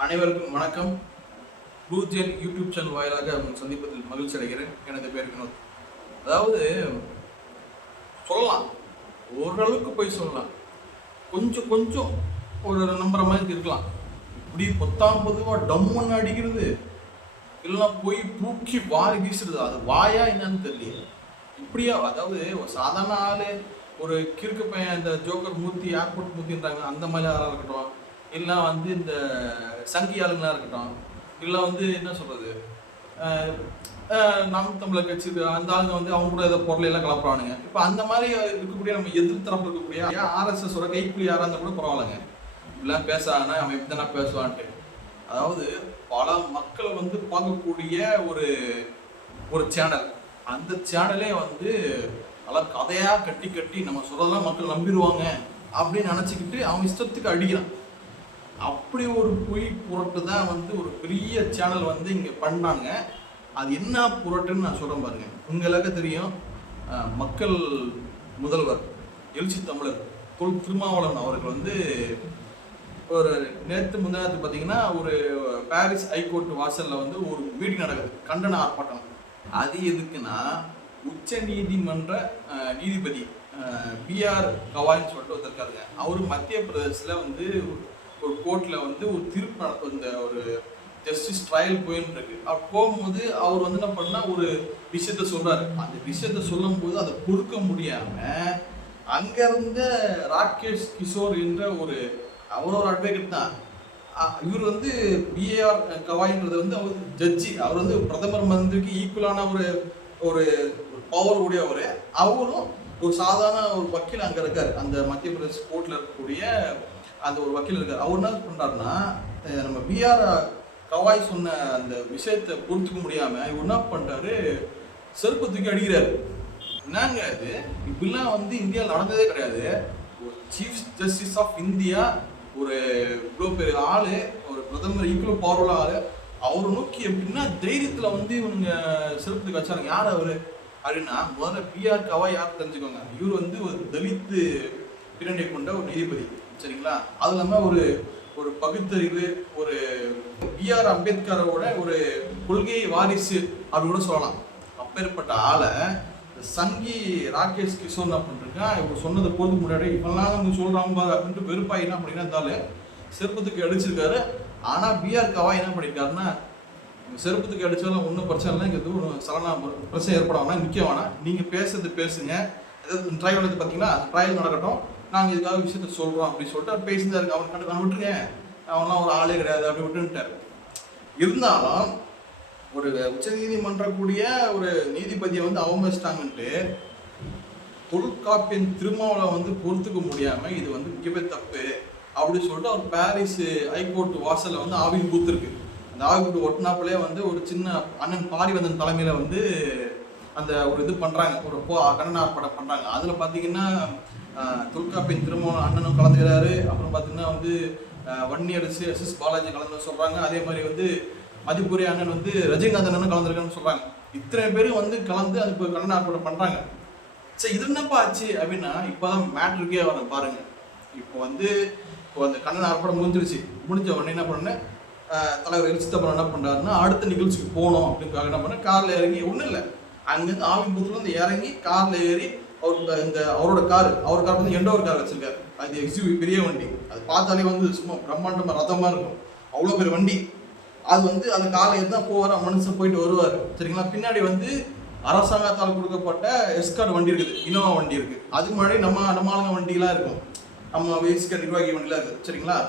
அனைவருக்கும் வணக்கம். Blue YouTube channel வாயிலாக உங்கள் சந்திப்பதில் மகிழ்ச்சி அடைகிறேன். எனது பேர் வினோத். அதாவது சொல்லலாம். ஓரளவுக்கு போய் சொல்லலாம். கொஞ்சம் கொஞ்சம் ஒரு நம்புற மாதிரி இருக்கலாம். இப்படி பொத்தாம் பொதுவாக டம்முன்னு அடிக்கிறது இல்லைன்னா போய் தூக்கி வாரி வீசுறது அது வாயா என்னன்னு தெரியல. இப்படியா? அதாவது ஒரு சாதாரண ஆளு ஒரு கிறுக்கு பையன் இந்த ஜோக்கர் மூர்த்தி ஏர்போர்ட் மூர்த்தின்றாங்க அந்த மாதிரி ஆளாக இருக்கட்டும். இல்லைனா வந்து இந்த சங்கி ஆளுங்களாக இருக்கட்டும் இல்லை வந்து என்ன சொல்கிறது நாம் தமிழர் கட்சி அந்த ஆளுங்க வந்து அவங்க கூட ஏதோ பொருளை எல்லாம் கலப்புறானுங்க. இப்போ அந்த மாதிரி இருக்கக்கூடிய நம்ம எதிர்த்தரப்பு இருக்கக்கூடிய ஏன் ஓட கைக்குள்ளி யாராக இருந்தால் கூட பரவாயில்லைங்க. இப்படிலாம் பேசானா அவன் இப்படி தானே பேசுவான்ட்டு. அதாவது பல மக்களை வந்து பார்க்கக்கூடிய ஒரு ஒரு சேனல். அந்த சேனலே வந்து நல்லா கதையாக கட்டி கட்டி நம்ம சொல்லலாம் மக்கள் நம்பிடுவாங்க அப்படின்னு நினச்சிக்கிட்டு அவன் இஷ்டத்துக்கு அடிக்கிறான். அப்படி ஒரு பொய் புரட்டு தான் வந்து ஒரு பெரிய சேனல் வந்து இங்கே பண்ணாங்க. அது என்ன புரட்டுன்னு நான் சொல்கிறேன் பாருங்க. உங்களுக்கு தெரியும் மக்கள் முதல்வர் எழுச்சி தமிழர் தொல் திருமாவளவன் அவர்கள் வந்து ஒரு நேற்று முந்தினத்து பார்த்தீங்கன்னா ஒரு பாரிஸ் ஹைகோர்ட் வாசலில் வந்து ஒரு மீட்டிங் நடக்குது. கண்டன ஆர்ப்பாட்டம். அது எதுக்குன்னா உச்ச நீதிமன்ற நீதிபதி பிஆர் கவாய்னு சொல்லிட்டு வந்திருக்காருங்க அவர் மத்திய பிரதேசத்தில் வந்து ஒரு கோர்ட்டில் வந்து ஒரு தீர்ப்பு இந்த ஒரு ஜஸ்டிஸ் ட்ரையல் போயின்னு இருக்கு அப்போ போகும்போது அவர் வந்து என்ன பண்ணா ஒரு விஷயத்த சொல்றாரு. அந்த விஷயத்த சொல்லும் போது அதை பொறுக்க முடியாம அங்க இருந்த ராகேஷ் கிஷோர் என்ற ஒரு அவர் ஒரு அட்வொகேட் தான். இவர் வந்து பிஏஆர் கவாய்ன்றது வந்து அவர் ஜட்ஜி அவர் வந்து பிரதமர் மந்திரிக்கு ஈக்குவலான ஒரு ஒரு பவர் உடையவர் அவரும் ஒரு சாதாரண ஒரு வக்கீல் அங்கே இருக்கார். அந்த மத்திய பிரதேஷ் கோர்ட்டில் இருக்கக்கூடிய அந்த ஒரு வக்கீல் இருக்கார். அவர் என்ன பண்ணுறாருன்னா நம்ம பிஆர் கவாய் சொன்ன அந்த விஷயத்தை பொறுத்துக்க முடியாமல் இவர் என்ன பண்ணுறாரு செருப்பு தூக்கி அடிக்கிறாரு. என்னங்க இது? இப்படிலாம் வந்து இந்தியாவில் நடந்ததே கிடையாது. ஒரு சீஃப் ஜஸ்டிஸ் ஆஃப் இந்தியா ஒரு இவ்வளோ பெரிய ஆளு ஒரு பிரதமர் ஈக்குவல் பவர்ல ஆளு. அவரை நோக்கி எப்படின்னா தைரியத்தில் வந்து இவனுங்க செருப்பு வச்சாங்க. யார் அவர்? அப்படின்னா முதல்ல பிஆர் கவா யார் தெரிஞ்சுக்கோங்க. இவர் வந்து ஒரு தலித்து பின்னணி கொண்ட ஒரு நீதிபதி. சரிங்களா? அது இல்லாமல் ஒரு ஒரு பகுத்தறிவு ஒரு பிஆர் அம்பேத்கரோட ஒரு கொள்கை வாரிசு அப்படி கூட சொல்லலாம். அப்பேற்பட்ட ஆளை சங்கி ராகேஷ் கிஷோர் என்ன பண்ணிருக்கான் இவர் சொன்னதை பொறுத்து முன்னாடி இப்பெல்லாம் அவங்க சொல்கிறாங்க பாரு அப்படின்ட்டு வெறுப்பாய் என்ன அப்படின்னா இருந்தாலும் செருப்பத்துக்கு அடிச்சிருக்காரு. ஆனால் பிஆர் கவா என்ன பண்ணியிருக்காருன்னா செருப்பத்துக்கு அடித்தாலும் ஒன்றும் பிரச்சனை இல்லை இங்கே எதுவும் சலனா பிரச்சனை ஏற்படாமல் நிற்க வேணாம். நீங்கள் பேசுறது பேசுங்க. அதாவது ட்ரையல் வந்து பார்த்தீங்கன்னா ட்ரையல் நடக்கட்டும். நாங்கள் இதுக்காக விஷயத்த சொல்கிறோம் அப்படின்னு சொல்லிட்டு அவர் பேசியிருந்தாரு. அவன் கண்டு நான் விட்டுருங்க அவன்லாம் ஒரு ஆளே கிடையாது. அப்படி விட்டுன்ட்டார். இருந்தாலும் ஒரு உச்சநீதிமன்ற கூடிய ஒரு நீதிபதியை வந்து அவமதிச்சிட்டாங்கன்ட்டு தொல்காப்பியன் திருமாவளை வந்து பொறுத்துக்க முடியாமல் இது வந்து மிகப்பெரிய தப்பு அப்படின்னு சொல்லிட்டு அவர் பாரிஸ் ஹைகோர்ட் வாசலில் வந்து ஆவின் கூத்துருக்கு அந்த ஆவி பூத்து ஒட்டினாப்புலே வந்து ஒரு சின்ன அண்ணன் பாரிவந்தன் தலைமையில் வந்து அந்த ஒரு இது பண்ணுறாங்க ஒரு போ கண்ணனார் படம் பண்ணுறாங்க அதில் பார்த்தீங்கன்னா துல்காப்பின் தொல்காப்பியன் அண்ணனும் கலந்துக்கிறாரு. அப்புறம் பார்த்தீங்கன்னா வந்து ஆஹ், வன்னியரசு எஸ் எஸ் பாலாஜி கலந்து சொல்கிறாங்க அதே மாதிரி வந்து மதிப்புரிய அண்ணன் வந்து ரஜினிகாந்த் அண்ணனும் கலந்துருக்கான்னு சொல்கிறாங்க இத்தனை பேரும் வந்து கலந்து அதுக்கு கண்ணனார் படம் பண்ணுறாங்க சரி இது என்னப்பா ஆச்சு அப்படின்னா இப்போ தான் மேட்ருக்கே வர பாருங்கள் இப்போ வந்து இப்போ அந்த கண்ணன் ஆர்ப்பாட்டம் முடிஞ்சிருச்சு. முடிஞ்ச உடனே என்ன பண்ணேன் தலைவர் எரிசித்தப்பன் என்ன பண்ணுறாருன்னா அடுத்த நிகழ்ச்சிக்கு போகணும் அப்படின்னுக்காக என்ன பண்ணேன் காரில் இறங்கி ஒன்றும் இல்லை. அங்கேருந்து ஆவிபுரத்துல இருந்து இறங்கி கார்ல ஏறி அவர் இந்த- அவரோட கார் அவர் கார் வந்து எண்டோர் கார் வச்சிருக்காரு. அது எக்ஸியூவி பெரிய வண்டி. அது பார்த்தாலே வந்து சும்மா பிரம்மாண்டமாக ரதமாக இருக்கும். அவ்வளோ பெரிய வண்டி. அது வந்து அந்த காலையில் இருந்தால் போவார் மனுஷன் போயிட்டு வருவார். சரிங்களா? பின்னாடி வந்து அரசாங்கத்தால் கொடுக்கப்பட்ட எஸ்கார்ட் வண்டி இருக்குது. இனோவா வண்டி இருக்குது அதுக்கு முன்னாடி நம்ம நம்ம ஆளுங்க வண்டிலாம் இருக்கும். நம்ம எஸ்கார்ட் நிர்வாகி வண்டிலாம் இருக்குது சரிங்களா?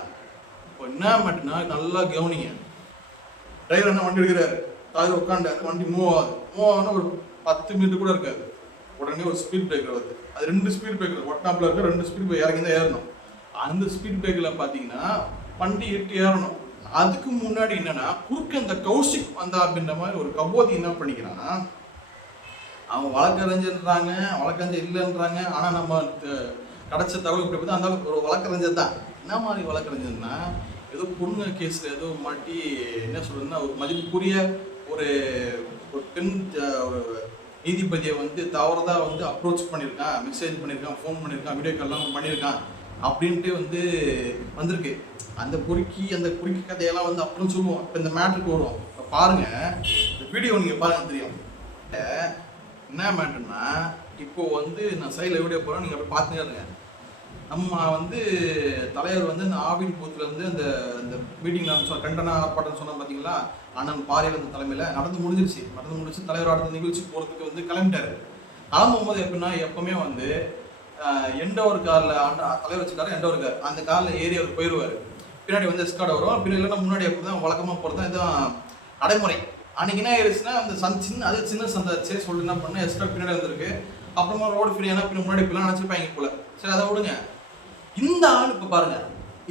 இப்போ என்ன மட்டும்னா நல்லா கவனிங்க. டிரைவர் என்ன வண்டி எடுக்கிறாரு? தலைவர் உட்காண்டாரு வண்டி மூவ் ஆகுது. மூவ் ஆகுனா ஒரு பத்து மீட்டர் கூட இருக்காது. உடனே ஒரு ஸ்பீட் பிரேக்கர் வருது. அது ரெண்டு ஸ்பீட் பிரேக்கர் ஒட்டாப்பில் இருக்க ரெண்டு ஸ்பீட் இறங்கி தான் ஏறணும். அந்த ஸ்பீட் பிரேக்கில் பார்த்தீங்கன்னா வண்டி எட்டு ஏறணும். அதுக்கு முன்னாடி என்னன்னா குறுக்க இந்த கௌஷிக் வந்தா அப்படின்ற மாதிரி ஒரு கபோதி என்ன பண்ணிக்கிறான்னா அவங்க வழக்கறிஞர்ன்றாங்க வழக்கறிஞர் இல்லைன்றாங்க. ஆனால் நம்ம கிடைச்ச தகவல் இப்படி பார்த்தா அந்த ஒரு வழக்கறிஞர் தான். என்ன மாதிரி வழக்கறிஞர்னா ஏதோ பொண்ணு கேஸில் ஏதோ மாட்டி என்ன சொல்றதுன்னா ஒரு மதிப்புக்குரிய ஒரு ஒரு பெண் ஒரு நீதிபதியை வந்து தவறுதா வந்து அப்ரோச் பண்ணியிருக்கான் மெசேஜ் பண்ணியிருக்கான் ஃபோன் பண்ணியிருக்கான் வீடியோ கால்லாம் பண்ணியிருக்கான் அப்படின்ட்டு வந்து வந்திருக்கு. அந்த குறுக்கி அந்த குறுக்கி கதையெல்லாம் வந்து அப்புறம் சொல்லுவோம். இப்போ இந்த மேட்ருக்கு வருவோம். இப்போ பாருங்கள் இந்த வீடியோ நீங்கள் பாருங்க தெரியும். என்ன மேட்டர்னா இப்போ வந்து நான் சைடில் வீடியோ போகிறேன் நீங்கள் அப்படி பார்த்துட்டே நம்ம வந்து தலைவர் வந்து இந்த ஆவின் பூத்துல வந்து அந்த அந்த மீட்டிங் நான் சொன்ன கண்டன ஆர்ப்பாட்டம் சொன்னோம் பார்த்தீங்களா அண்ணன் பாரிவந்த தலைமையில் நடந்து முடிஞ்சிருச்சு. நடந்து முடிச்சு தலைவர் அடுத்த நிகழ்ச்சி போகிறதுக்கு வந்து கிளம்பிட்டாரு. கிளம்பும் போது எப்படின்னா எப்பவுமே வந்து எந்த ஒரு காரில் ஆண்ட தலைவர் வச்சுக்காரு எந்த ஒரு கார் அந்த காரில் ஏறி அவர் போயிடுவார் பின்னாடி வந்து எஸ்கார்டு வரும். பின்னாடி இல்லைன்னா முன்னாடி அப்படி தான் வழக்கமாக போகிறது தான் இதுதான் நடைமுறை. அன்னைக்கு என்ன ஆயிடுச்சுன்னா அந்த சன் சின்ன அது சின்ன சந்தாச்சு. சொல்லி என்ன பண்ணேன் எஸ்கார்ட் பின்னாடி வந்திருக்கு. அப்புறமா ரோடு ஃப்ரீயான பின்னாடி முன்னாடி இப்படிலாம் நினச்சிருப்பாங்க போல. சரி அதை விடுங்க. இந்த ஆள் இப்போ பாருங்க.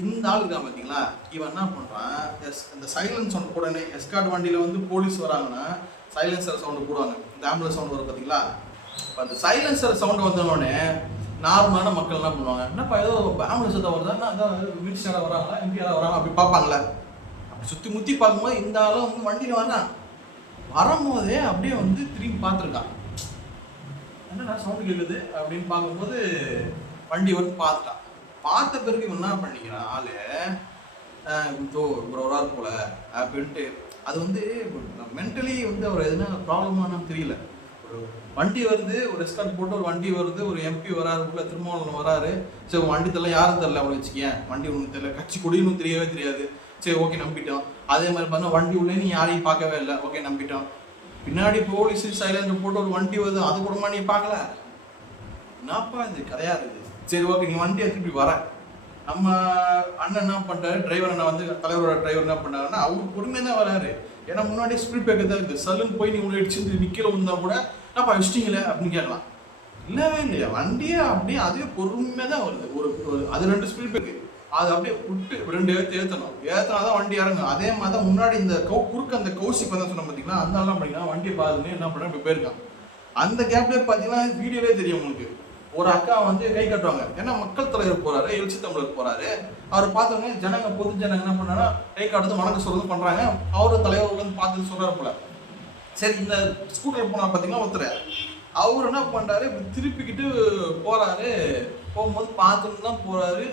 இந்த ஆள் இருக்கான் பார்த்தீங்களா இவன் என்ன பண்ணுறான் எஸ் இந்த சைலன்ஸ் சவுண்ட் உடனே எஸ்கார்ட் வண்டியில் வந்து போலீஸ் வராங்கன்னா சைலன்சர் சவுண்டு போடுவாங்க. இந்த ஆம்புலன்ஸ் சவுண்ட் வரும் பார்த்தீங்களா இப்போ அந்த சைலன்சர் சவுண்டு வந்தோடனே நார்மலான மக்கள் என்ன பண்ணுவாங்க? என்னப்பா ஏதோ ஆம்புலன்ஸ் தான் வருதா? என்ன அதான் மினிஸ்டராக வராங்களா? எம்பியாராக வராங்க அப்படி பார்ப்பாங்களே அப்படி சுற்றி முற்றி பார்க்கும்போது இந்த ஆளும் வந்து வண்டியில் வரான் வரும்போதே அப்படியே வந்து திரும்பி பார்த்துருக்கான். என்னடா சவுண்ட் கேட்குது அப்படின்னு பார்க்கும்போது வண்டி வந்து பார்த்துட்டான். பார்த்த பிறகு என்ன பண்ணிக்கிறான்? ஆளு தோ இதோ இவர் போல அப்படின்ட்டு அது வந்து மென்டலி வந்து அவர் எதுனா ப்ராப்ளமானு தெரியல. ஒரு வண்டி வருது ஒரு எஸ்கார்ட் போட்டு ஒரு வண்டி வருது ஒரு எம்பி வராரு உள்ள திருமாவளவன் வராரு. சரி வண்டி தெரியல யாரும் தெரில அவனை வச்சுக்கேன் வண்டி ஒன்றும் தெரியல கட்சி குடியும் தெரியவே தெரியாது. சரி ஓகே நம்பிட்டோம். அதே மாதிரி பார்த்தா வண்டி உள்ளே நீ யாரையும் பார்க்கவே இல்லை. ஓகே நம்பிட்டோம். பின்னாடி போலீஸ் சைலண்ட் போட்டு ஒரு வண்டி வருது அது கூடமா நீ பார்க்கல? என்னப்பா இது கதையா இருக்குது? சரி ஓகே நீ வண்டியை திருப்பி வர. நம்ம அண்ணன் என்ன பண்ணுறாரு டிரைவர் அண்ணன் வந்து தலைவரோட டிரைவர் என்ன பண்ணாருன்னா அவர் பொறுமையாக தான் வராரு. ஏன்னா முன்னாடி ஸ்பீட் பேக்கர் தான் இருக்குது. சல்லுன்னு போய் நீ உங்களை இடிச்சு நிற்கல வந்தா கூட நான் இஷ்டிங்களே அப்படின்னு கேட்கலாம். இல்லவே இல்லையா வண்டியே அப்படியே அதுவே பொறுமையாக தான் வருது. ஒரு ஒரு அது ரெண்டு ஸ்பீட் பேக்கு அது அப்படியே விட்டு ரெண்டு ஏற்று ஏற்றணும் ஏற்றினா தான் வண்டி இறங்கும். அதே மாதிரி தான் முன்னாடி இந்த கவு குறுக்க அந்த கௌசிக் வந்து சொன்ன பார்த்தீங்கன்னா அந்த ஆள்லாம் பண்ணிக்கலாம் வண்டியை பார்த்துன்னு என்ன பண்ண இப்போ போயிருக்கான். அந்த கேப்லேயே பார்த்தீங்கன்னா வீடியோவே தெரியும் உங்களுக்கு. ஒரு அக்கா வந்து கை கட்டுவாங்க. ஏன்னா மக்கள் தலைவர் போறாரு எழுச்சி தமிழர் போறாரு. அவர் பார்த்தவங்க ஜனங்க பொது ஜனங்க என்ன பண்ணாரா கை காட்டுறது வணக்கம் சொல்றது பண்றாங்க. அவரு தலைவர் வந்து பார்த்து சொல்றாரு போல. சரி இந்த ஸ்கூட்டர் போனா பார்த்தீங்கன்னா ஒருத்தர். அவர் என்ன பண்றாரு இப்படி திருப்பிக்கிட்டு போறாரு. போகும்போது பார்த்துட்டு தான் போறாரு.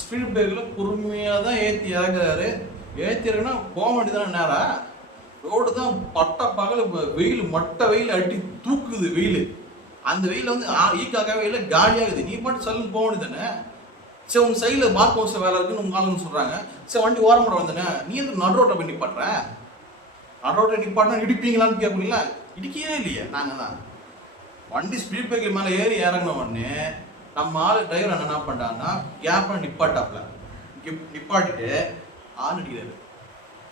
ஸ்பீட் பிரேக்கில் பொறுமையாக தான் ஏற்றி இறக்குறாரு. ஏற்றி இறக்குனா போக வேண்டியதான நேரம் ரோடு தான் பட்ட பகல் வெயில் மட்ட வெயில் அடி தூக்குது வெயில். அந்த வெயில் வந்து ஈக்காக இல்லை காலியாகுது. நீ பாட்டு சல்லுன்னு போக வேண்டியதானே சரி உங்க சைடில் மார்க் ஹவுஸ் வேலை இருக்குன்னு உங்க ஆளுங்க சொல்றாங்க. சரி வண்டி ஓரம் போட வந்தேனே நீ எதுக்கு நடுரோட்டை போய் நிப்பாட்டுற? நடு ரோட்டை நிப்பாட்டினா இடிப்பீங்களான்னு கேட்குறீங்களா இடிக்கவே இல்லையே நாங்கள் தான் வண்டி ஸ்பீட் பிரேக்கர் மேலே ஏறி இறங்கின உடனே நம்ம ஆள் டிரைவர் என்ன பண்ணிட்டாங்கன்னா கேப்பை நிப்பாட்டாப்ல. கிப்- நிப்பாட்டிட்டு ஆறு அடிக்கிறாரு.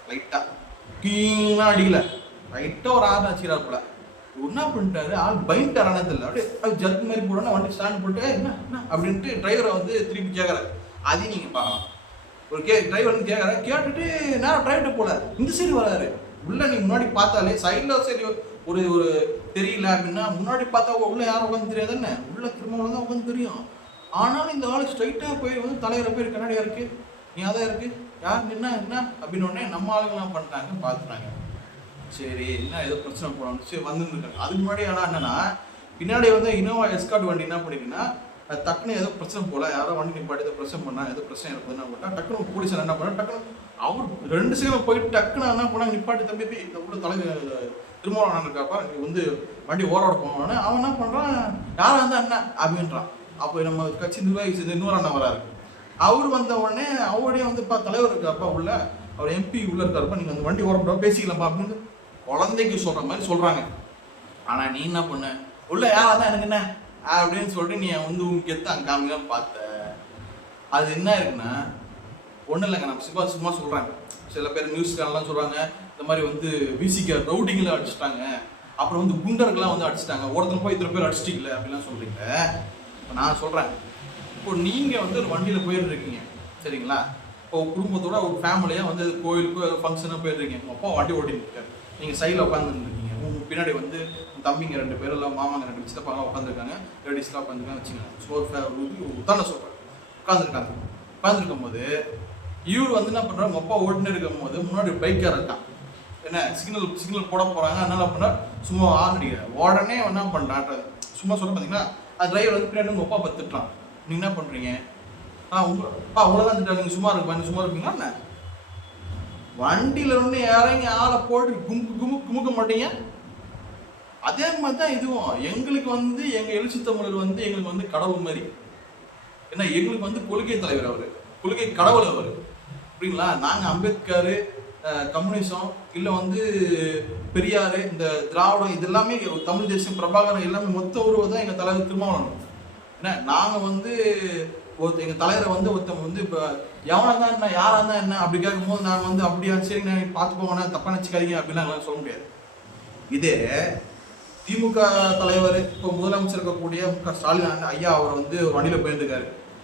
லைட்டாக கீழா அடிக்கல. லைட்டாக ஒரு ஆறு அடிக்கிறாப்புல என்ன பண்ணிட்டாரு ஆள் பயண்டர் ஆனது இல்லை அப்படியே அது ஜர்க் மாதிரி போடணும் வண்டி ஸ்டாண்ட் போட்டு என்ன என்ன? அப்படின்ட்டு டிரைவரை வந்து திருப்பி கேட்குறாரு அதையும் நீங்கள் பார்க்கலாம் ஒரு கே டிரைவர் வந்து கேட்குறாரு கேட்டுட்டு நேரம் டிரைவர்கிட்ட போல? இந்த சைடு வராரு. உள்ளே நீ முன்னாடி பார்த்தாலே சைடில் சரி ஒரு ஒரு தெரியல அப்படின்னா முன்னாடி பார்த்தா உள்ளே யாரும் உட்காந்து தெரியாது என்ன உள்ளே திரும்ப தான் உட்காந்து தெரியும். ஆனாலும் இந்த ஆள் ஸ்ட்ரைட்டாக போய் வந்து தலைவரை போய் கண்ணாடியாக இருக்குது நீ அதான் இருக்கு. யார்? நின்னா என்ன? அப்படின்னு உடனே நம்ம ஆளுங்களாம் என்ன பண்ணிட்டாங்க பார்த்துட்டாங்க. சரி என்ன ஏதோ பிரச்சனை போனோம் சரி வந்துருக்காங்க அதுக்கு முன்னாடி ஆனால் என்னன்னா பின்னாடி வந்து இனோவா எஸ்கார்ட் வண்டி என்ன பண்ணிருக்குன்னா டக்குன்னு ஏதோ பிரச்சனை போல யாரோ வண்டி நிப்பாட்டி ஏதோ பிரச்சனை பண்ணா ஏதோ பிரச்சனை இருக்குதுன்னு போட்டா டக்குனு போலீஸ் என்ன பண்ணா டக்குனு அவர் ரெண்டு சீக்கிரம் போயிட்டு டக்குன்னு என்ன பண்ணா நிப்பாட்டி தம்பி தம்பி, இந்த உள்ள தலை திருமணம் இருக்காப்பா நீ வந்து வண்டி ஓரோட போனோன்னு அவன் என்ன பண்ணுறான் யாரா இருந்தா என்ன அப்படின்றான். அப்போ நம்ம கட்சி நிர்வாகி செய்த இன்னொரு அண்ணன் வராரு. அவர் வந்த உடனே அவருடைய வந்து இப்போ தலைவர் இருக்காப்பா உள்ள அவர் எம்பி உள்ள இருக்காருப்பா நீங்கள் அந்த வண்டி ஓரப்படா பேசிக்கலாம்ப்பா அப்படின்னு குழந்தைக்கு சொல்கிற மாதிரி சொல்கிறாங்க ஆனால் நீ என்ன பண்ண? உள்ள யாரா தான் எனக்கு என்ன? அப்படின்னு சொல்லிட்டு நீ வந்து உங்க கெத்து அங்க காமிக்கலாம்னு பார்த்த. அது என்ன இருக்குன்னா ஒன்றும் இல்லைங்க நான் சும்மா சும்மா சொல்கிறாங்க சில பேர் நியூஸ் சேனல்லாம் சொல்கிறாங்க இந்த மாதிரி வந்து விசிக்க ரவுடிங்கில் அடிச்சிட்டாங்க. அப்புறம் வந்து குண்டர்கள்லாம் வந்து அடிச்சிட்டாங்க. ஒருத்தர் போய் இத்தனை பேர் அடிச்சிட்டிங்களே அப்படிலாம் சொல்கிறீங்க இப்போ நான் சொல்கிறேன் இப்போ நீங்கள் வந்து ஒரு வண்டியில் போயிட்டுருக்கீங்க சரிங்களா? இப்போ குடும்பத்தோட ஒரு ஃபேமிலியாக வந்து கோயிலுக்கு ஃபங்க்ஷனாக போயிட்டுருக்கீங்க உங்கள் அப்பா வண்டி ஓட்டிட்டு இருக்காரு. நீங்கள் சைடில் உட்காந்துருக்கீங்க உங்கள் பின்னாடி வந்து தம்பிங்க ரெண்டு பேர் இல்லை மாமாங்க ரெண்டு சித்தப்பாலாம் உட்காந்துருக்காங்க லேடிஸ்லாம் உட்காந்துருக்காங்க வச்சுக்கோங்க. ஸோ உத்தான சோஃபா. உட்காந்துருக்காங்க உட்காந்துருக்கும் போது இவர் வந்து என்ன பண்ணுறாரு மொப்பா அப்பா ஓட்டுன்னு இருக்கும் போது முன்னாடி பைக்கார் இருக்கான் என்ன சிக்னல் சிக்னல் போட போகிறாங்க அதனால பண்ண சும்மா ஆன் அடிக்கிறார். உடனே என்ன பண்ணுறான் சும்மா சொல்ல பார்த்தீங்கன்னா அந்த டிரைவர் வந்து பின்னாடி உங்கள் அப்பா பத்துட்டான் நீங்கள் என்ன பண்ணுறீங்க ஆ உங்கள் அப்பா அவ்வளோதான் திட்டா நீங்கள் சும்மா இருக்கு நீங்கள் சும்மா இருப்பீங்களா என்ன? வண்டியில இருந்து இறங்கி ஆளை போட்டு கும்பு கும்பு குமுக்க மாட்டீங்க. அதே மாதிரி தான் இதுவும். எங்களுக்கு வந்து எங்கள் எழுச்சி தமிழர் வந்து எங்களுக்கு வந்து கடவுள் மாதிரி. ஏன்னா எங்களுக்கு வந்து கொள்கை தலைவர் அவர். கொள்கை கடவுள் அவர். புரியுங்களா? நாங்கள் அம்பேத்கர் கம்யூனிசம் இல்லை வந்து பெரியார் இந்த திராவிடம் இது எல்லாமே தமிழ் தேசியம் பிரபாகரன் எல்லாமே மொத்த உருவம் தான் எங்கள் தலைவர் திருமாவளவன். என்ன நாங்கள் வந்து ஒருத்த எங்கள் தலைவரை வந்து ஒருத்தவங்க வந்து இப்போ எவனா தான் என்ன யாரா தான் என்ன அப்படி கேட்கும்போது நான் வந்து அப்படியா சரி நான் பார்த்து போங்கண்ணா தப்பா நினச்சிக்காதீங்க அப்படிலாம் எங்களால சொல்ல முடியாது. இதே திமுக தலைவர் இப்போ முதலமைச்சர் இருக்கக்கூடிய மு க ஸ்டாலின் ஐயா அவர் வந்து வண்டியில் வண்டியில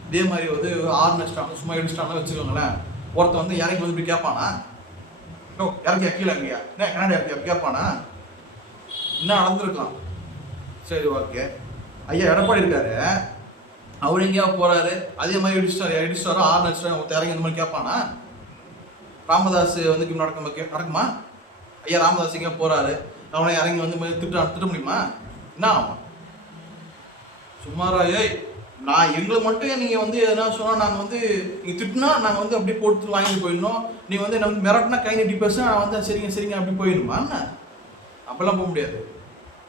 இதே மாதிரி வந்து ஆர்மிஸ்டாங்க சும்மா எடுத்துட்டாங்க வச்சுக்கோங்களேன். ஒருத்தன் வந்து இறங்கி வந்து இப்படி கேட்பானா? ஓ இறங்கியா கீழே இறங்கியா? என்ன கனடா இறங்கியா கேட்பானா? என்ன நடந்திருக்கலாம்? சரி ஓகே. ஐயா எடப்பாடி இருக்காரு. அவர் எங்கேயா போறாரு? அதே மாதிரி எடிஸ்டார் எடிஸ்டாரோ ஆறு நடிச்சிட்டாரு ஒருத்தர் இறங்கி இந்த மாதிரி கேட்பானா? ராமதாஸ் வந்து இப்படி நடக்க கே- நடக்குமா? ஐயா ராமதாஸ் எங்கேயா போறாரு? அவனை இறங்கி வந்து திட்டு திட்ட திட்ட முடியுமா? என்ன ஆகும்? சும்மாரா ஏய் நான் எங்களை மட்டும் நீங்க வந்து எதனா சொன்னா நாங்கள் வந்து நீங்க திட்டினா நாங்கள் வந்து அப்படியே போட்டு வாங்கிட்டு போயிடணும். நீங்க வந்து நம்ம மிரட்டினா கை நீட்டி பேச நான் வந்து சரிங்க சரிங்க அப்படி போயிடணுமா? என்ன? அப்பெல்லாம் போக முடியாது.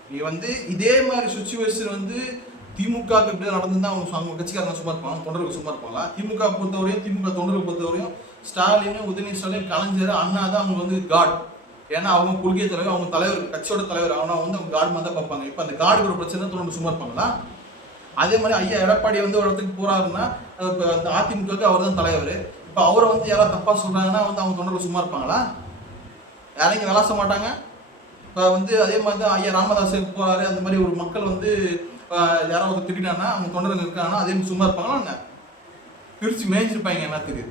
நீ வந்து இதே மாதிரி சுச்சுவேஷன் வந்து திமுக இப்படி நடந்துதான் அவங்க அவங்க கட்சிக்காரங்க சும்மா இருப்பாங்க தொண்டர்கள் சும்மா இருப்பாங்களா? திமுக பொறுத்தவரையும் திமுக தொண்டர்கள் பொறுத்தவரையும் ஸ்டாலின் உதயநிதி ஸ்டாலின் கலைஞர் அண்ணா தான் அவங்க வந்து காட் ஏன்னா அவங்க கொள்கை தலைவர் அவங்க தலைவர் கட்சியோட தலைவர் அவனா வந்து அவங்க காட் மாதிரி தான் பார்ப்பாங்க. இப்போ அந்த காடுக்கு ஒரு பிரச்சனை தான் சும்மா இருப்பாங்களா? அதே மாதிரி ஐயா எடப்பாடி வந்து ஒரு இடத்துக்கு போறாருன்னா இப்போ அந்த அதிமுகவுக்கு அவர் தான் தலைவர். இப்போ அவரை வந்து யாராவது தப்பா சொல்றாங்கன்னா வந்து அவங்க தொண்டர்கள் சும்மா இருப்பாங்களா? யாரையும் விளாச மாட்டாங்க. இப்போ வந்து அதே மாதிரி தான் ஐயா ராமதாஸ் போறாரு. அந்த மாதிரி ஒரு மக்கள் வந்து யாரோ யாராவது ஒருத்தர் திட்டானா அவங்க தொண்டர்கள் இருக்காங்கன்னா அதே மாதிரி சும்மா இருப்பாங்களா பிரித்து மேய்ச்சிருப்பாங்க என்னத்துக்கு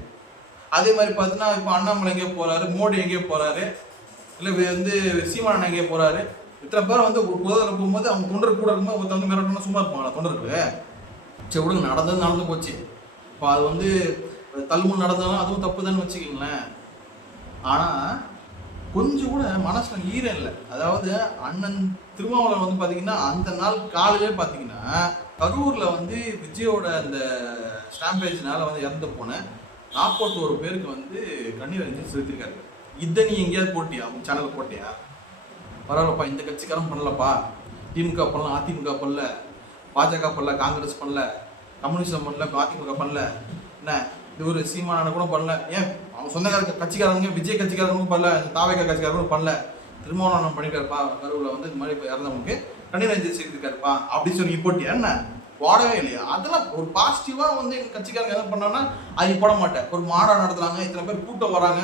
அதே மாதிரி பார்த்தீங்கன்னா இப்போ அண்ணாமலை எங்கேயோ போகிறாரு மோடி எங்கேயோ போகிறாரு இல்லை வந்து சீமானன் எங்கேயோ போகிறாரு இத்தனை பேர் வந்து ஒரு புதரில் போகும்போது அவங்க தொண்டர் கூட இருக்கும்போது ஒருத்தர் வந்து மிரட்டணும் சும்மா இருப்பாங்களா தொண்டருக்கு சரி விடுங்க நடந்தது நடந்து போச்சு. இப்போ அது வந்து தள்ளுமுள் நடந்தாலும் அதுவும் தப்பு தானே வச்சுக்கிங்களேன். ஆனால் கொஞ்சம் கூட மனசில் ஈரம் இல்லை. அதாவது அண்ணன் திருமாவளவன் வந்து பார்த்தீங்கன்னா அந்த நாள் காலையிலே பார்த்தீங்கன்னா கரூரில் வந்து விஜயோட அந்த ஸ்டாம்பேஜ்னால வந்து இறந்து போன நாற்பத்தோரு பேருக்கு வந்து கண்ணீர் அஞ்சு செலுத்திருக்காரு இதை நீ எங்கேயாவது போட்டியா? உன் சேனலில் போட்டியா? பரவாயில்லப்பா இந்த கட்சிக்காரன் பண்ணலப்பா. திமுக பண்ணல அதிமுக பண்ணல பாஜக பண்ணல காங்கிரஸ் பண்ணல கம்யூனிசம் பண்ணல அதிமுக பண்ணல. என்ன? இது ஒரு சீமானான கூட பண்ணல. ஏன்? அவங்க சொந்தக்கார கட்சிக்காரங்க விஜய் கட்சிக்காரங்களும் பண்ணல இந்த தாவேக கட்சிக்காரங்களும் பண்ணல. திருமணம் பண்ணிருக்காருப்பா கருவில் வந்து இந்த மாதிரி இப்போ இறந்தவங்களுக்கு கண்ணீர் அஞ்சலி செய்திருக்காருப்பா அப்படின்னு சொல்லி நீ என்ன? போடவே இல்லையா? அதெல்லாம் ஒரு பாசிட்டிவாக வந்து எங்கள் கட்சிக்காரங்க என்ன பண்ணாங்கன்னா அது போட மாட்டேன். ஒரு மாடம் நடத்துறாங்க இத்தனை பேர் கூட்டம் வராங்க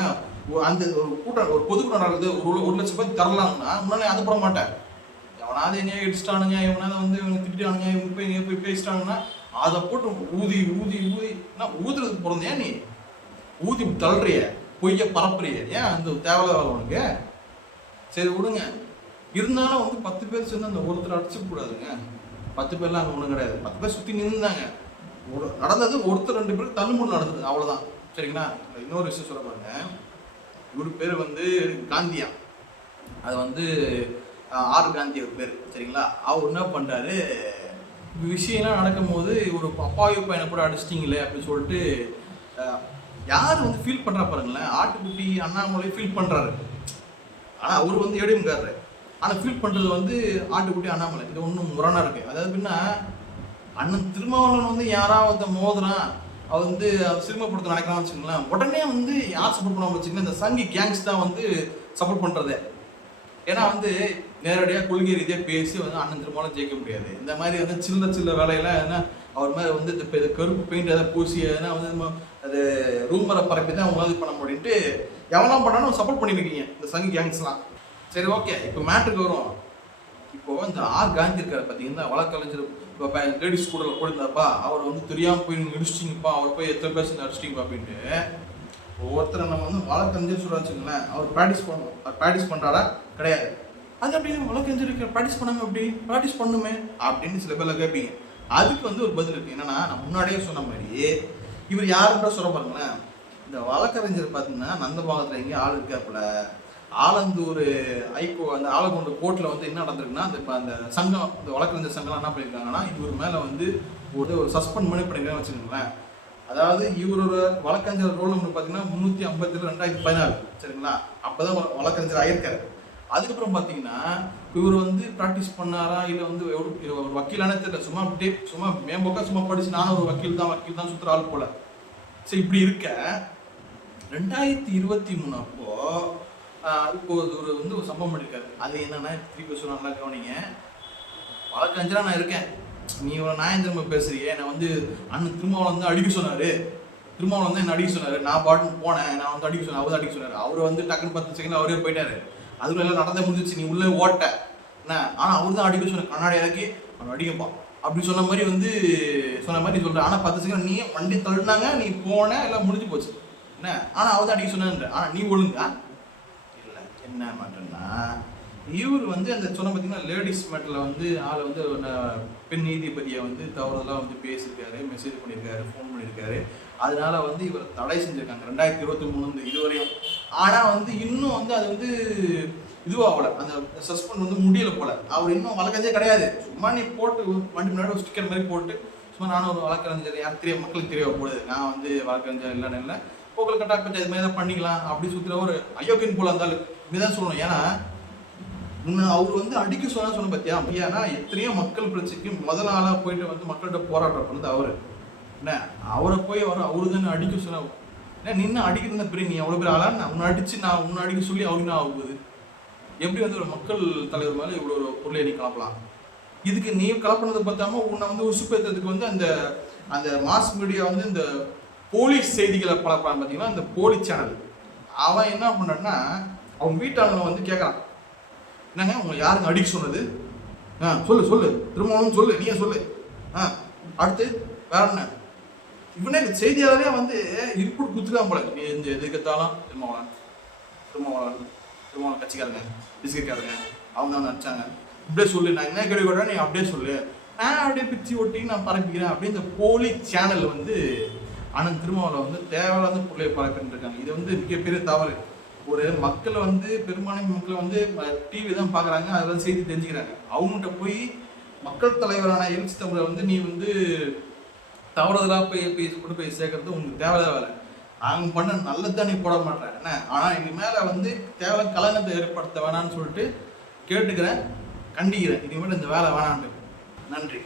ஒரு- அந்த ஒரு கூட்டம் ஒரு பொதுக்கூட்டம் நடக்குது ஒரு ஒரு லட்சம் பேர் தரலாம்னா முன்னாடி அது போட மாட்டேன். எவனாவது எங்கேயோ இடிச்சிட்டானுங்க எவனாவது வந்து இவங்க திட்டானுங்க இவங்க போய் எங்கேயோ போய் பேசிட்டாங்கன்னா அதை போட்டு ஊதி ஊதி ஊதி என்ன ஊதுறதுக்கு பிறந்தியா நீ? ஊதி தள்ளுறிய பொய்ய பரப்புறிய. ஏன் அந்த தேவையில்லாத வேலை உனக்கு? சரி விடுங்க. இருந்தாலும் வந்து பத்து பேர் சேர்ந்து அந்த ஒருத்தர் அடிச்சுக்க கூடாதுங்க. பத்து பேர்லாம் அங்கே ஒன்றும் கிடையாது. பத்து பேர் சுற்றி நின்றுந்தாங்க ஒரு நடந்தது ஒருத்தர் ரெண்டு பேருக்கு தள்ளுமுள் நடந்தது அவ்வளோதான் சரிங்களா? இன்னொரு விஷயம் சொல்ல பாருங்க இவர் பேர் வந்து காந்தியா. அது வந்து ஆர் காந்தி ஒரு பேர். சரிங்களா? அவர் என்ன பண்ணுறாரு விஷயம்லாம் நடக்கும்போது ஒரு அப்பாவி பையனை கூட அடிச்சிட்டிங்களே அப்படின்னு சொல்லிட்டு யார் வந்து ஃபீல் பண்ணுறா பாருங்களேன். ஆட்டுக்குட்டி அண்ணாமலை ஃபீல் பண்ணுறாரு ஆனால் அவர் வந்து ஏடிஎம்காரரு. ஆனால் ஃபீல் பண்ணுறது வந்து ஆட்டுக்குட்டி அண்ணாமலை. இது ஒன்றும் முரணாக இருக்குது அதாவது பின்னா அண்ணன் திருமாவளவன் வந்து யாராவது மோதுறான் அவர் வந்து சிறுமப்படுத்த நடக்கிறான்னு வச்சுக்கோங்களேன். உடனே வந்து யார் சப்போர்ட் பண்ணாமல் வச்சுக்கோங்களேன். இந்த சங்கி கேங்ஸ் தான் வந்து சப்போர்ட் பண்ணுறது ஏன்னா வந்து நேரடியாக கொள்கை ரீதியாக பேசி வந்து அண்ணன் திருமாவளம் ஜெயிக்க முடியாது. இந்த மாதிரி வந்து சின்ன சின்ன வேலையெல்லாம் என்ன அவர் மாதிரி வந்து இந்த கருப்பு பெயிண்ட் எதாவது பூசி எதனா வந்து நம்ம அது ரூமரை பரப்பி தான் அவங்க இது பண்ண முடியும்ட்டு எவனா பண்ணாலும் சப்போர்ட் பண்ணிருக்கீங்க இந்த சங்கி கேங்ஸ்லாம் சரி ஓகே இப்போ மேட்ருக்கு வரும் இப்போ இந்த ஆர் காந்தி இருக்காரு பார்த்தீங்கன்னா வழக்கறிஞர் இப்போ லேடிஸ் கூட போயிருந்தாப்பா அவர் வந்து தெரியாமல் போய் நீங்கள் இடிச்சிட்டிங்கப்பா அவர் போய் எத்தனை பேர் சேர்ந்து அடிச்சிட்டிங்கப்பா அப்படின்ட்டு ஒவ்வொருத்தரை நம்ம வந்து வழக்கறிஞர் சொல்ல வச்சுங்களேன் அவர் ப்ராக்டிஸ் பண்ணுவோம் அவர் ப்ராக்டிஸ் பண்ணுறாரா கிடையாது. அது அப்படின்னு வழக்கறிஞர் ப்ராக்டிஸ் பண்ணாமல் எப்படி? ப்ராக்டிஸ் பண்ணுமே அப்படின்னு சில பேரில் கேட்பீங்க. அதுக்கு வந்து ஒரு பதில் இருக்குது என்னென்னா நான் முன்னாடியே சொன்ன மாதிரி இவர் யாருன்ற சொல்ல பாருங்களேன். இந்த வழக்கறிஞர் பார்த்தீங்கன்னா நந்தபாகத்தில் எங்கேயும் ஆள் இருக்காப்புல ஆலந்தூர் ஐகோ அந்த ஆலங்கொண்டு கோர்ட்டில் வந்து என்ன நடந்திருக்குன்னா அந்த இப்போ அந்த சங்கம் இந்த வழக்கறிஞர் சங்கம் என்ன பண்ணியிருக்காங்கன்னா இவர் மேலே வந்து ஒரு சஸ்பெண்ட் மனு பண்ணிருக்காங்கன்னு வச்சுக்கோங்களேன். அதாவது இவரோட வழக்கறிஞர் ரோல் நம்பர் பார்த்தீங்கன்னா முந்நூற்றி ஐம்பத்தி ரெண்டாயிரத்தி பதினாறு சரிங்களா? அப்போ தான் வழக்கறிஞர் ஆயிருக்காரு. அதுக்கப்புறம் பார்த்தீங்கன்னா இவர் வந்து ப்ராக்டிஸ் பண்ணாரா? இல்லை வந்து ஒரு வக்கீலானே தெரியல. சும்மா அப்படியே சும்மா மேம்போக்கா சும்மா படிச்சு நானும் ஒரு வக்கீல் தான் வக்கீல் தான் சுத்துற ஆள் போல. சரி இப்படி இருக்க. ரெண்டாயிரத்தி இருபத்தி மூணு அப்போ இப்போ ஒரு வந்து ஒரு சம்பவம் பண்ணியிருக்காரு அது என்னன்னா திருப்பி சொல்ல நல்லா கவனிங்க. வழக்கறிஞரா நான் இருக்கேன். நீ இவ்வளோ நியாயம் திரும்ப பேசுறியே? நான் வந்து அண்ணன் திருமாவளம் வந்து அடிக்க சொன்னாரு. திருமாவளம் வந்து என்ன அடிக்க சொன்னாரு. நான் பாட்டு போனேன். நான் வந்து அடிக்க சொன்னேன். அவர் அடிக்க சொன்னார். அவர் வந்து டக்குன்னு பத்து செகண்ட் அவரே போயிட்டாரு. அதுக்குள்ள எல்லாம் நடந்தே முடிஞ்சிச்சு நீ உள்ள ஓட்ட. என்ன? ஆனா அவர் தான் அடிக்க சொன்ன கண்ணாடி இறக்கி அவன் அடிக்கப்பா அப்படி சொன்ன மாதிரி வந்து சொன்ன மாதிரி சொல்கிறேன் சொல்ற. ஆனா பத்து செகண்ட் நீ வண்டி தள்ளினாங்க நீ போன எல்லாம் முடிஞ்சு போச்சு. என்ன? ஆனா அவர் தான் அடிக்க சொன்னான்ற ஆனா நீ ஒழுங்கா? இல்லை. என்ன மாட்டேன்னா இவர் வந்து அந்த சொன்ன பார்த்தீங்கன்னா லேடிஸ் மேட்டரில் வந்து ஆளை வந்து பெண் நீதிபதியை வந்து தவறுதலாக வந்து பேசியிருக்காரு மெசேஜ் பண்ணியிருக்காரு ஃபோன் பண்ணியிருக்காரு. அதனால வந்து இவர் தடை செஞ்சிருக்காங்க. ரெண்டாயிரத்தி இருபத்தி மூணு இதுவரையும். ஆனால் வந்து இன்னும் வந்து அது வந்து இதுவாகல. அந்த சஸ்பெண்ட் வந்து முடியல போல. அவர் இன்னும் வழக்கதே கிடையாது. சும்மா நீ போட்டு வண்டி முன்னாடி ஒரு ஸ்டிக்கர் மாதிரி போட்டு சும்மா நானும் ஒரு வழக்கறிஞர் யார் தெரிய மக்களுக்கு தெரிய போடுது நான் வந்து வழக்கறிஞர் இல்லைன்னு இல்லை. போக்கல் கட்டா கொஞ்சம் இது மாதிரி தான் பண்ணிக்கலாம் அப்படி சுற்றுற ஒரு அயோக்கியன் போல இருந்தாலும் இப்படிதான் சொல்லணும். ஏன்னா முன்ன அவர் வந்து அடிக்க சொன்னா சொன்ன பார்த்தியா ஏன்னா எத்தனையோ மக்கள் பிரச்சனைக்கு முதல் ஆளாக போயிட்டு வந்து மக்கள்கிட்ட போராட்டம் பண்ணது அவர். என்ன அவரை போய் அவர் அவரு தானே அடிக்க சொல்ல ஏன் நின்று அடிக்கிறத பெரிய நீ அவ்வளோ பேர் ஆளா நான் உன்னை அடிச்சு நான் உன்னை அடிக்க சொல்லி அவருக்கு என்ன ஆகுது எப்படி வந்து ஒரு மக்கள் தலைவர் மேலே இவ்வளோ ஒரு பொருளை நீ கலப்பலாம்? இதுக்கு நீ கலப்பினது பார்த்தாம உன்னை வந்து உசுப்பேற்றதுக்கு வந்து அந்த அந்த மாஸ் மீடியா வந்து இந்த போலீஸ் செய்திகளை பழப்பான் பார்த்தீங்கன்னா இந்த போலி சேனல் அவன் என்ன பண்ணான்னா அவன் வீட்டாளனை வந்து கேட்குறான் என்னங்க உங்களை யாருங்க அடிக்க சொன்னது? ஆ சொல்லு சொல்லு. திருமணம் சொல்லு நீயே சொல்லு. ஆ அடுத்து வேற என்ன? இவனே இந்த செய்தியாளரே வந்து இருப்பு குத்துக்கலாம் போல. நீ இந்த எதுக்கத்தாலும் திருமாவளன் திருமாவளன் திருமாவளன் கட்சிக்காரங்க பிஸ்கெட்காரங்க அவங்க தான் நடிச்சாங்க. இப்படியே சொல்லு நான் என்ன கேள்வி கேட்டா நீ அப்படியே சொல்லு. நான் அப்படியே பிச்சு ஒட்டி நான் பரப்பிக்கிறேன் அப்படின்னு இந்த போலி சேனல் வந்து ஆனந்த் திருமாவளவன் வந்து தேவையில்லாத பிள்ளைய பரப்பிட்டு இருக்காங்க இது வந்து மிகப்பெரிய தவறு. ஒரு மக்களை வந்து பெரும்பான்மை மக்களை வந்து டிவி தான் பார்க்குறாங்க. அதில் செய்தி தெரிஞ்சுக்கிறாங்க. அவங்ககிட்ட போய் மக்கள் தலைவரான எழுச்சி தமிழை வந்து நீ வந்து தவறுதலாக போய் போய் கொண்டு போய் சேர்க்கறது உங்களுக்கு தேவையில்லாத வேலை. அவங்க பண்ண நல்லதான் நீ போட மாட்டேன் என்ன? ஆனால் இனி மேலே வந்து தேவை கலங்கத்தை ஏற்படுத்த வேணாம்னு சொல்லிட்டு கேட்டுக்கிறேன். கண்டிக்கிறேன். இனிமேல் இந்த வேலை வேணான்ட்டு. நன்றி.